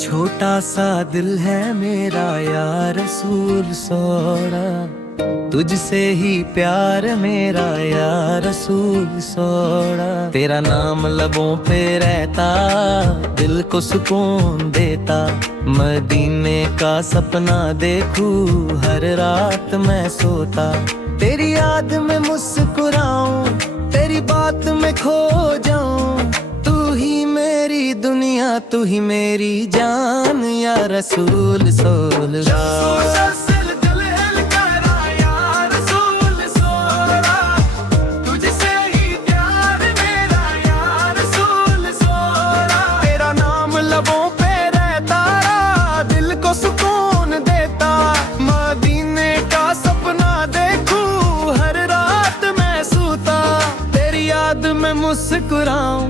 छोटा सा दिल है मेरा यार रसूल सोड़ा, तुझसे ही प्यार मेरा यार रसूल सोड़ा। तेरा नाम लबों पे रहता, दिल को सुकून देता। मदीने का सपना देखूं हर रात मैं सोता। तेरी याद में मुस्कुराऊं, तेरी बात में खो जाऊं। तू ही मेरी दुनिया, तू ही मेरी जान या रसूल सोल्ला। मुस्कुराऊं,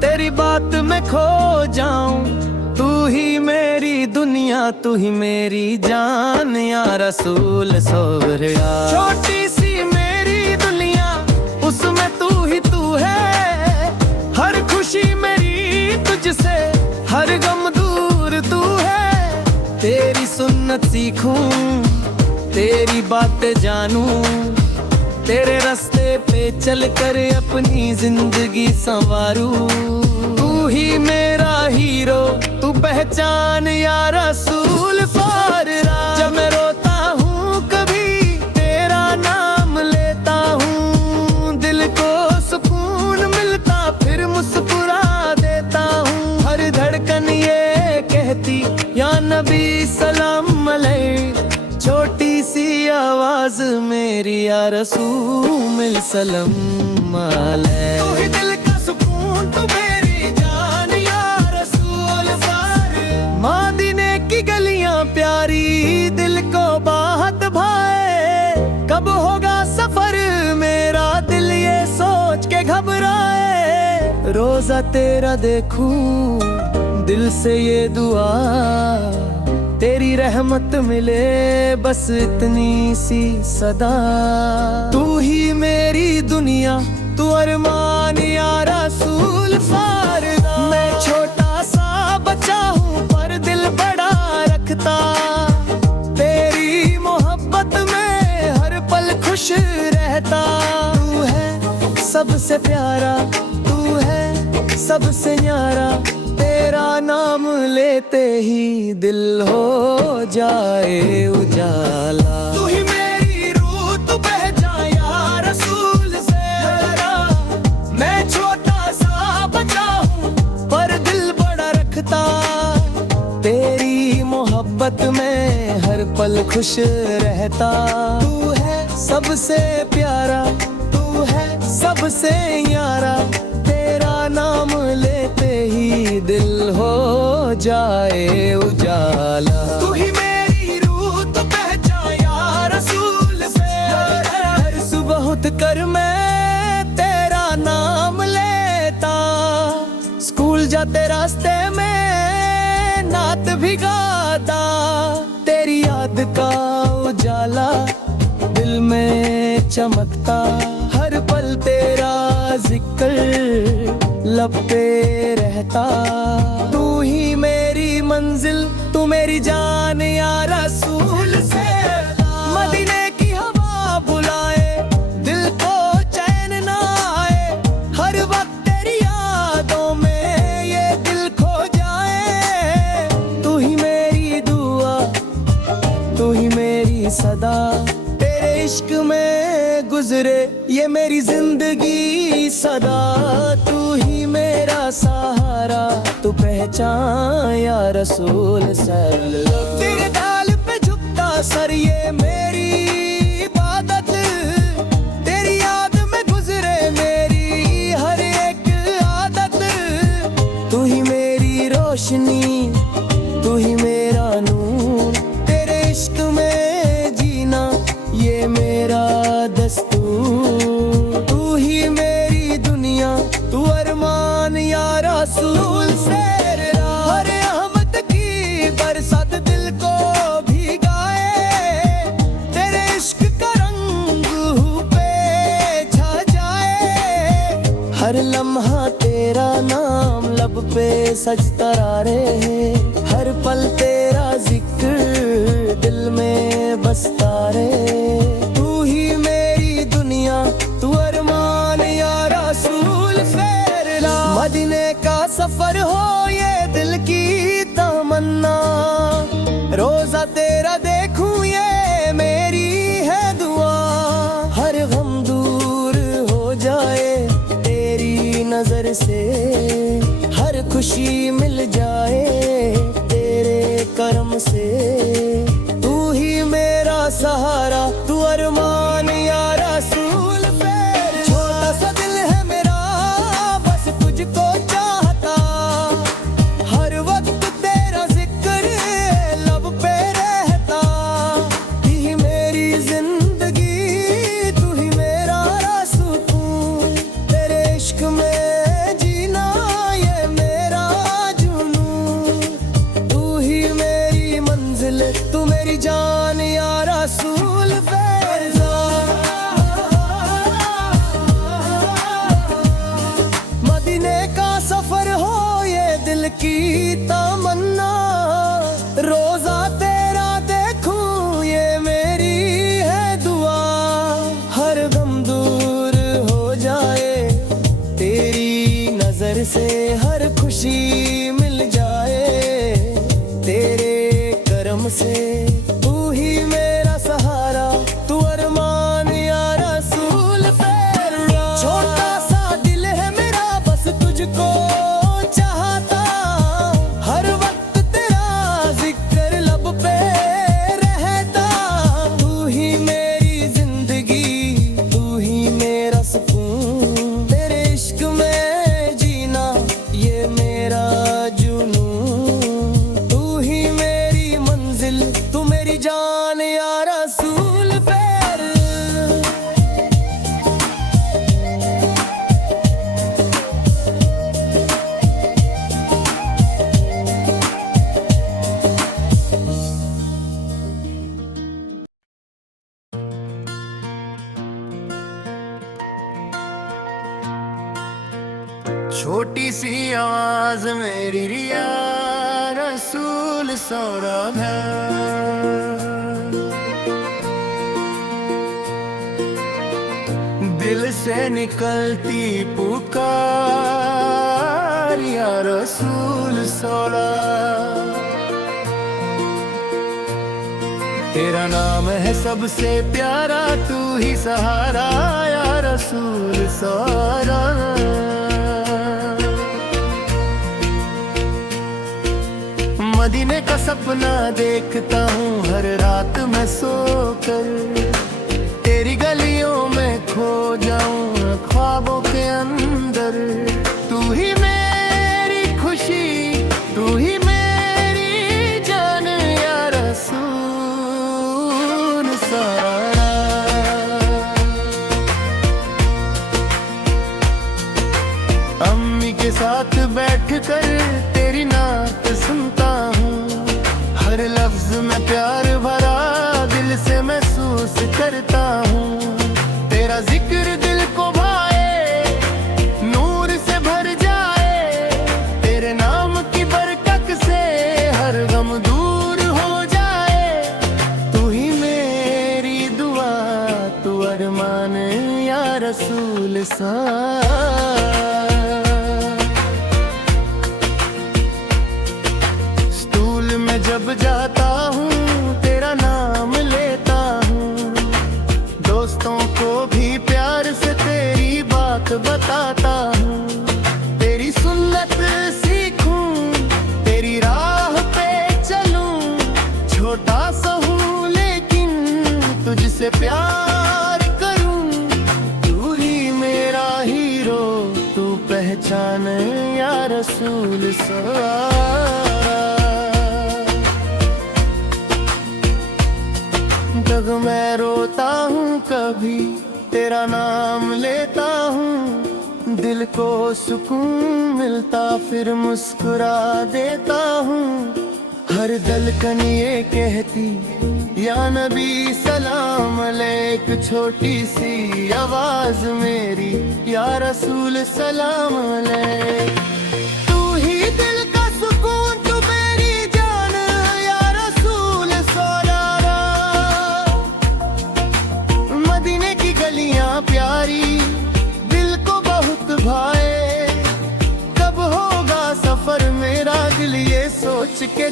तेरी बात में खो जाऊं। तू ही मेरी दुनिया, तू ही मेरी जान या रसूल सोल्ला। छोटी सी मेरी दुनिया, उसमें तू ही तू है। हर खुशी मेरी तुझसे, हर गम दूर तू है। तेरी सुन्नत सीखूं, तेरी बातें जानूं। तेरे रास्ते पे चलकर अपनी जिंदगी संवारूं। तू ही मेरा हीरो, तू पहचान या रसूल फाररा। जब मैं रोता हूँ कभी तेरा नाम लेता हूँ। दिल को सुकून मिलता, फिर मुस्कुरा देता हूँ। हर धड़कन ये कहती या नबी सलाम अलैह। छोटी सी आवाज मेरी या रसूल सलाम अलैह। तू ही दिल का सुकून, तू मेरी जान या रसूल फाररा। मदीने की गलियां प्यारी, दिल को बाहत भाए। कब होगा सफर मेरा, दिल ये सोच के घबराए। रोजा तेरा देखूं, दिल से ये दुआ। तेरी रहमत मिले बस इतनी सी सदा। तू ही मेरी दुनिया, तू अरमान या रसूल फाररा। मैं छोटा सा बच्चा हूँ पर दिल बड़ा रखता। तेरी मोहब्बत में हर पल खुश रहता। तू है सबसे प्यारा, तू है सबसे न्यारा। तेरा नाम लेते ही दिल हो जाए उजाला। तू ही मेरी रूह, तू बह जा या रसूल ज़रा। मैं छोटा सा बच्चा हूँ पर दिल बड़ा रखता। तेरी मोहब्बत में हर पल खुश रहता। तू है सबसे प्यारा, तू है सबसे यारा। तेरा नाम लेते ही दिल हो जाए उजाला। तू ही मेरी रूह, तू पहचान या रसूल से। हर सुबह उठ कर मैं तेरा नाम लेता। स्कूल जाते रास्ते में नात भी गाता। तेरी याद का उजाला दिल में चमकता। हर पल तेरा जिक्र लब पे रहता। तू ही मेरी मंजिल, तू मेरी जान या रसूल से। मदीने की हवा बुलाए, दिल को चैन ना आए। हर वक्त तेरी यादों में ये दिल खो जाए। तू ही मेरी दुआ, तू ही मेरी सदा। तेरे इश्क में गुजरे ये मेरी जिंदगी सदा। तू ही मेरा सहारा, तू पहचान या रसूल सल्लल्लाहु। तेरे गाल पे झुकता सर ये मेरी इबादत। तेरी याद में गुजरे मेरी हर एक आदत। तू ही मेरी रोशनी, तू ही मेरा नूर। तेरे इश्क में जीना ये मेरा दस्तूर। तू ही मेरी दुनिया, तू अरमान या रसूल से। हर रहमत की बरसात दिल को भिगाए। तेरे इश्क का रंग पे छा जाए। हर लम्हा तेरा नाम लब पे सजता रहे, हर पल तेरा जिक्र दिल में बसता रहे। तू ही मेरी दुनिया, तू अरमान या रसूल फेरला। मदीने का सफर हो ये दिल की तमन्ना, रोजा तेरा देखूं ये मेरी है दुआ। हर गम दूर हो जाए तेरी नजर से, हर खुशी मिल जाए तेरे करम से। तू ही मेरा सहारा, तू अरमान या रसूल फेर। छोटा सा दिल है मेरा बस तुझको चाहता, हर वक्त तेरा जिक्र लब पे रहता। तू ही मेरी जिंदगी, तू ही मेरा सुकून, तेरे इश्क में जीना ये मेरा जुनून। तू ही मेरी मंजिल, तू मेरी जान या रसूल फैज़ा। मदीने का सफर हो ये दिल की तमन्ना, रोजा तेरा देखूं ये मेरी है दुआ। हर गम दूर हो जाए तेरी नजर से, हर खुशी मिल जाए तेरे करम से। तू ही मेरा सहारा, तू अरमान या रसूल फेरना। छोटा सा दिल है मेरा बस तुझको चाहता, हर वक्त तेरा जिक्र लब पे रहता। तू ही मेरी जिंदगी, तू ही मेरा सुकून, तेरे इश्क में जीना ये मेरा जुनून। तू ही मेरी मंजिल, तू मेरी जान या रसूल फेर। छोटी सी आवाज मेरी रिया रसूल सौरभ है। दिल से निकलती पुकार या रसूल सौरभ। तेरा नाम है सबसे प्यारा, तू ही सहारा या रसूल सौरभ। मदीने का सपना देखता हूँ हर रात मैं सोकर, तेरी गलियों में खो जाऊं ख्वाबों के अंदर। तू ही मेरी खुशी, तू ही मेरी जान या रसूल सारा। अम्मी के साथ बैठकर तेरी नात सुनता हूँ, हर लफ्ज में प्यार भरा दिल से महसूस करता हूँ। तेरा जिक्र दिल को भाए, नूर से भर जाए, तेरे नाम की बरकत से हर गम दूर हो जाए। तू ही मेरी दुआ, तू अरमान या रसूल सा। जब जाता हूँ तेरा नाम लेता हूँ, दोस्तों को भी प्यार से तेरी बात बताता हूँ। तेरी सुन्नत सीखूं, तेरी राह पे चलूं, छोटा सा हूँ लेकिन तुझसे प्यार करूं। तू ही मेरा हीरो, तू पहचान या रसूल सल्लल्लाहु। जब मैं रोता हूँ कभी तेरा नाम लेता हूँ, दिल को सुकून मिलता फिर मुस्कुरा देता हूँ। हर धड़कन ये कहती या नबी सलाम अलैक, छोटी सी आवाज मेरी या रसूल सलाम अलैक। तू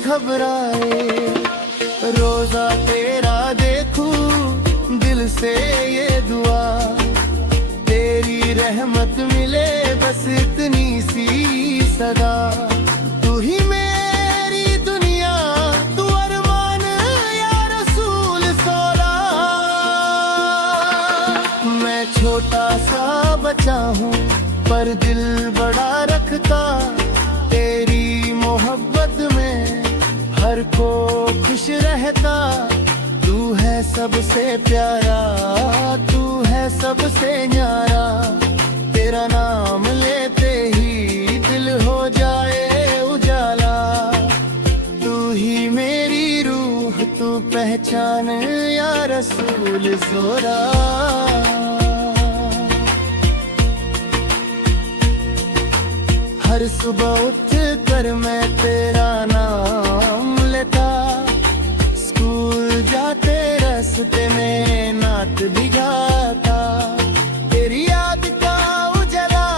घबराए। रोजा तेरा देखूं दिल से ये दुआ, तेरी रहमत मिले बस इतनी सी सदा। तू ही मेरी दुनिया, तू अरमान या रसूल सोला। मैं छोटा सा बचा हूँ पर दिल बड़ा रखता, तेरी मोहब्बत में हर को खुश रहता। तू है सबसे प्यारा, तू है सबसे न्यारा, तेरा नाम लेते ही दिल हो जाए उजाला। तू ही मेरी रूह, तू पहचान या रसूल ज़ोरा। हर सुबह उठ कर मैं तेरा नाम लेता, स्कूल जाते रास्ते में नात भी गाता। तेरी याद का उजला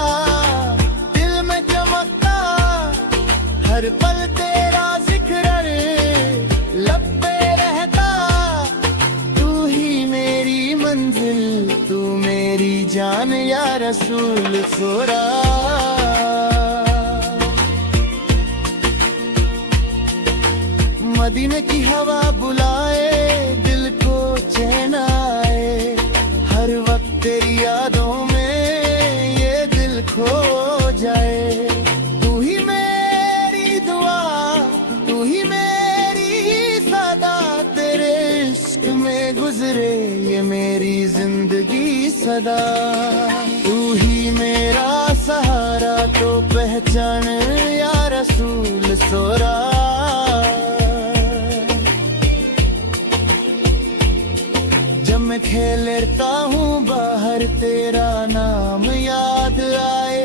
दिल में चमकता, हर पल तेरा जिक्र लब पे रहता। तू ही मेरी मंजिल, तू मेरी जान या रसूल ज़ोरा। मदीने की हवा बुलाए, दिल को चैन आए, हर वक्त तेरी यादों में ये दिल खो जाए। तू ही मेरी दुआ, तू ही मेरी सदा, तेरे इश्क में गुजरे ये मेरी जिंदगी सदा। तू ही मेरा सहारा, तो पहचान या रसूल ज़ोरा। जब मैं खेलता हूँ बाहर तेरा नाम याद आए,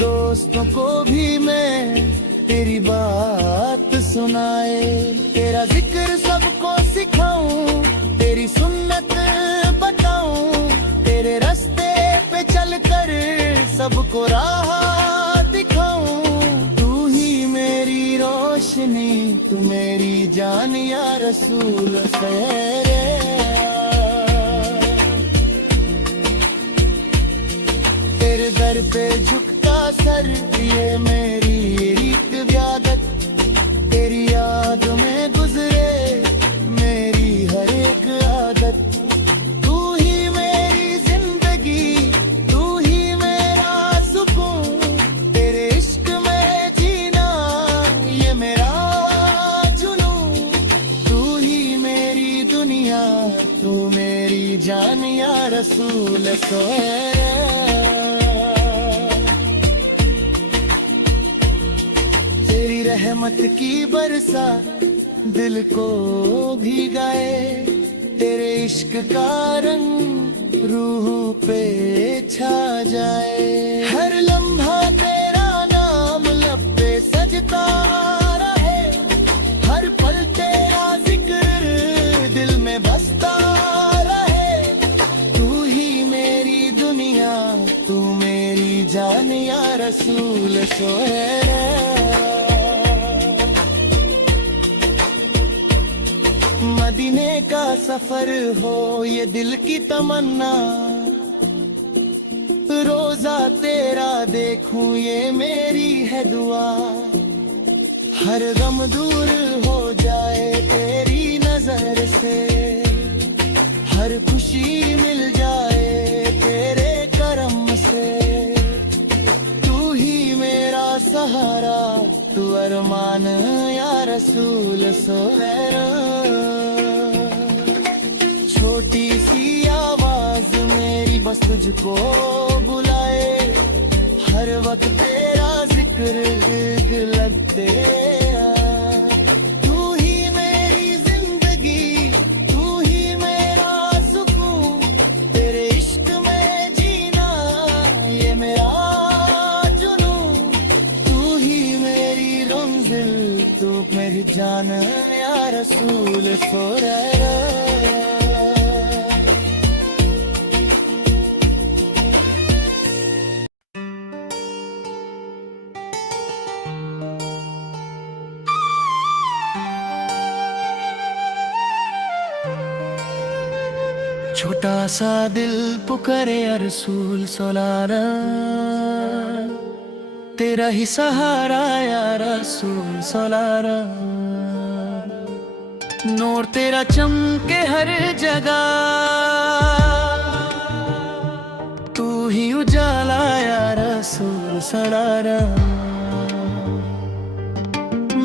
दोस्तों को भी मैं तेरी बात सुनाए। तेरा जिक्र सबको सिखाऊं, तेरी सुन्नत बताऊं, तेरे रास्ते पे चलकर सबको राह दिखाऊं। तू ही मेरी रोशनी, तू मेरी जान या रसूल ख़ैर। तेरे दर पे झुकता सर, ये मेरी रीत व्यादत, तेरी याद में गुजरे मेरी हर एक आदत। तू ही मेरी जिंदगी, तू ही मेरा सुकून, तेरे इश्क में जीना ये मेरा जुनून। तू ही मेरी दुनिया, तू मेरी जान या रसूल सोहरा। तेरी रहमत की बरसा दिल को भिगाए, तेरे इश्क का रंग रूह पे छा जाए। हर लम्हा तेरा नाम लब पे सजता रहे, हर पल तेरा जिक्र दिल में बसता रहे। तू ही मेरी दुनिया, तू मेरी जान या रसूल सोहरा। मदीने का सफर हो ये दिल की तमन्ना, रोजा तेरा देखूं ये मेरी है दुआ। हर गम दूर हो जाए तेरी नजर से, हर खुशी मिल जाए तेरे करम से। तू ही मेरा सहारा, तू अरमान या रसूल सोहरा। छोटी सी आवाज मेरी बस तुझको बुलाए, हर वक्त तेरा जिक्र लगते आए। तू ही मेरी जिंदगी, तू ही मेरा सुकून, तेरे इश्क में जीना ये मेरा जुनून। तू ही मेरी मंजिल, तू मेरी जान या रसूल सोहरा। छोटा सा दिल पुकारे या रसूल सलारा, तेरा ही सहारा या रसूल सलारा। नूर तेरा चमके हर जगह, तू ही उजाला या रसूल सलारा।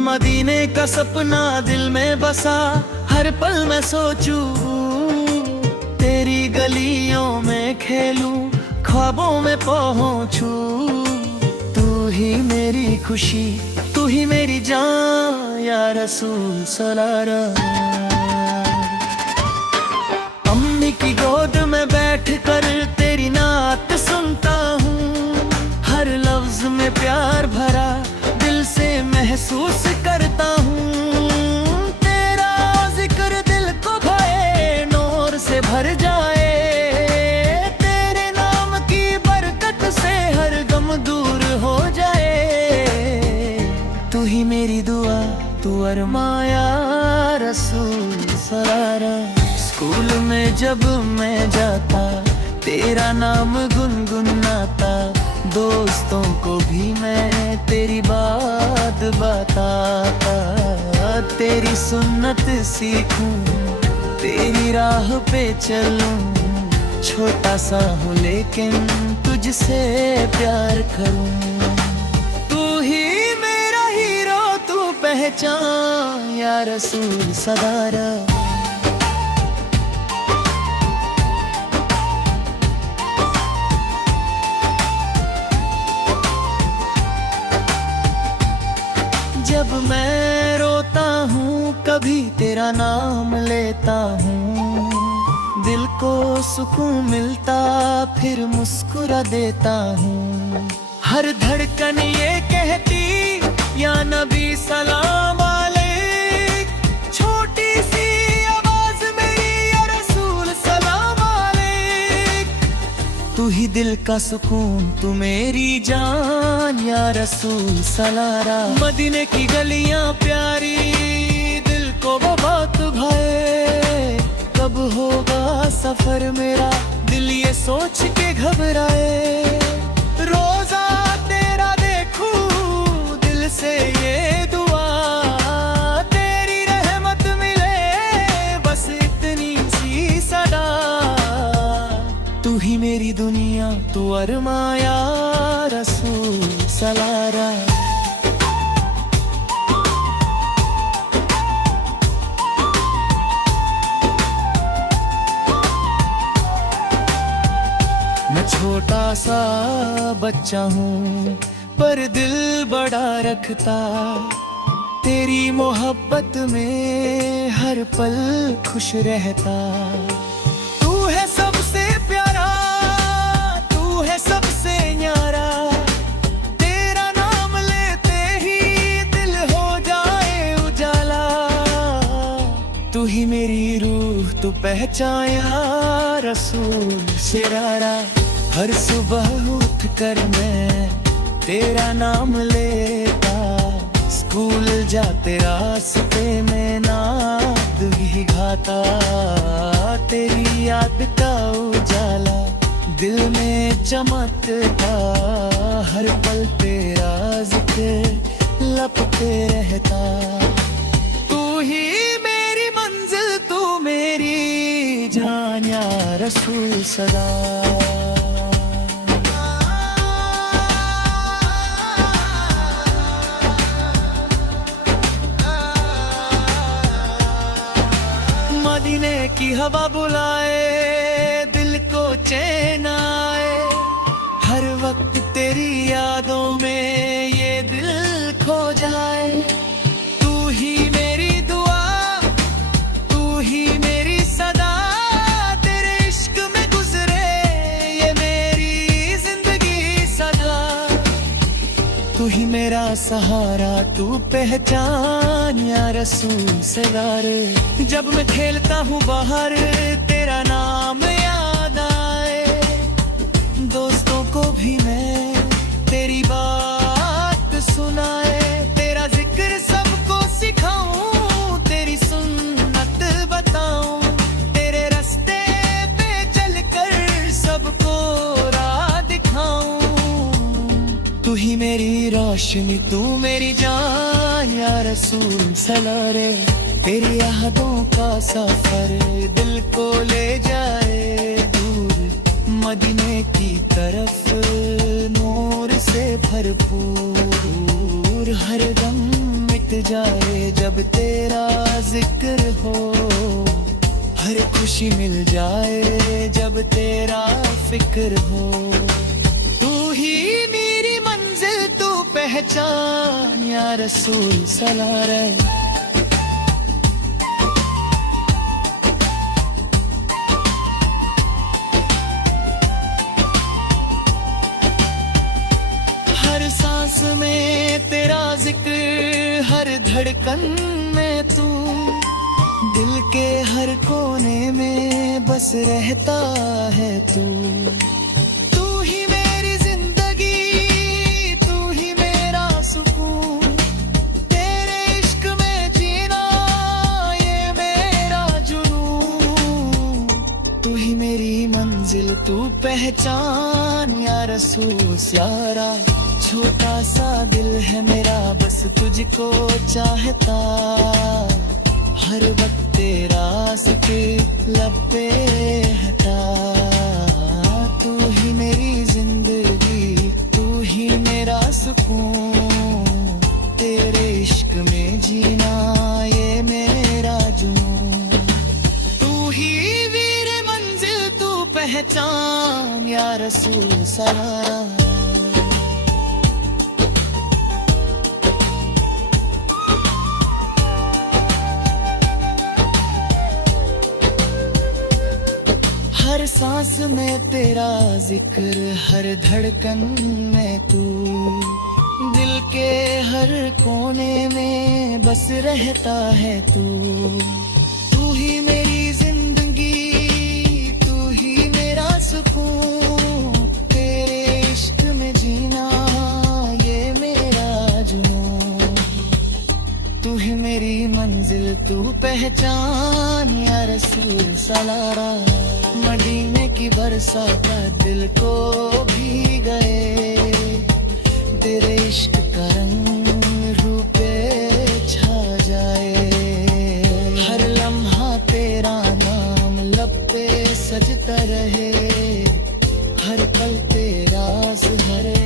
मदीने का सपना दिल में बसा, हर पल में सोचूं तेरी गलियों में खेलूं, ख्वाबों में पहुंचूं। तू ही मेरी खुशी, तू ही मेरी जान या रसूल सलारा। अम्मी की गोद में बैठ कर तेरी नात सुनता हूँ, हर लफ्ज में प्यार भरा दिल से महसूस करता हूँ। तेरा जिक्र दिल को भाए, नूर से भर जाए, तेरे नाम की बरकत से हर गम दूर हो जाए। तू ही मेरी दुआ, तू अरमाया रसूल सलारा। स्कूल में जब मैं जाता, तेरा नाम गुनगुनाता, दोस्तों को भी मैं तेरी बात बताता। तेरी सुन्नत सीखूं, तेरी राह पे चलूं, छोटा सा हूँ लेकिन तुझसे प्यार करूं। तू ही मेरा हीरो, तू पहचान या रसूल सलारा। जब मैं रोता हूँ कभी तेरा नाम लेता हूँ, दिल को सुकून मिलता फिर मुस्कुरा देता हूँ। हर धड़कन ये कहती या नबी सलाम अलैक, छोटी सी आवाज मेरी या रसूल सलाम अलैक। तू ही दिल का सुकून, तू मेरी जान या रसूल सलारा। मदीने की गलियां प्यारी दिल को बहुत भाए, कब होगा सफर मेरा दिल ये सोच के घबराए। रोजा तेरा देखूं दिल से ये दुआ, तेरी रहमत मिले बस इतनी सी सदा। तू ही मेरी दुनिया, तू अरमाया रसूल सलारा। मैं छोटा सा बच्चा हूँ पर दिल बड़ा रखता, तेरी मोहब्बत में हर पल खुश रहता। तू है सबसे प्यारा, तू है सबसे न्यारा, तेरा नाम लेते ही दिल हो जाए उजाला। तू ही मेरी रूह, तू पहचाया रसूल सलारा। हर सुबह उठ कर मैं तेरा नाम लेता, स्कूल जाते रास्ते में नाद भी गाता। तेरी याद का उजाला दिल में चमकता, हर पल तेरा जिक्र लपटे रहता। तू ही मेरी मंजिल, तू मेरी जान या रसूल सलारा। मदीने की हवा बुलाए, दिल को चैन आए, हर वक्त तेरी यादों में ये दिल खो जाए। तू ही मेरी दुआ, तू ही मेरी सदा, तेरे इश्क में गुजरे ये मेरी जिंदगी सदा। तू ही मेरा सहारा, तू पहचान या रसूल सलारे। जब मैं खेलता हूँ बाहर तेरा नाम याद आए, दोस्तों को भी मैं तेरी बात सुनाए। तेरा जिक्र सबको सिखाऊं, तेरी सुन्नत बताऊं, तेरे रास्ते पे ही मेरी रोशनी, तू मेरी जान या रसूल सलारे। तेरी यादों का सफर दिल को ले जाए दूर, मदीने की तरफ नूर से भरपूर। हर गम मिट जाए जब तेरा जिक्र हो, हर खुशी मिल जाए जब तेरा फिक्र हो। तू ही मेरी मंजिल, तू पहचान या रसूल सलारे। हर सांस में तेरा जिक्र, हर धड़कन में तू, दिल के हर कोने में बस रहता है तू। तू ही मेरी जिंदगी, तू ही मेरा सुकून, तेरे इश्क में जीना ये मेरा जुनून। तू ही मेरी मंजिल, तू पहचान या रसूल यारा। छोटा सा दिल है मेरा बस तुझको चाहता, हर वक्त तेरा जिक्र लब पे रहता। तू ही मेरी जिंदगी, तू ही मेरा सुकून, तेरे इश्क में जीना ये मेरा जुनून। तू ही वीर मंजिल, तू पहचान या रसूल सलारा। हर सांस में तेरा जिक्र, हर धड़कन में तू, दिल के हर कोने में बस रहता है तू। तू ही मेरी जिंदगी, तू ही मेरा सुकून, तेरे इश्क में जीना ये मेरा जुनून। तू ही मेरी मंजिल, तू पहचान या रसूल सलारा। मदीने की बरसात दिल को भी गए, तेरे इश्क का रंग रूह पे छा जाए। हर लम्हा तेरा नाम लब पे सजता रहे, हर पल तेरा सुहरे।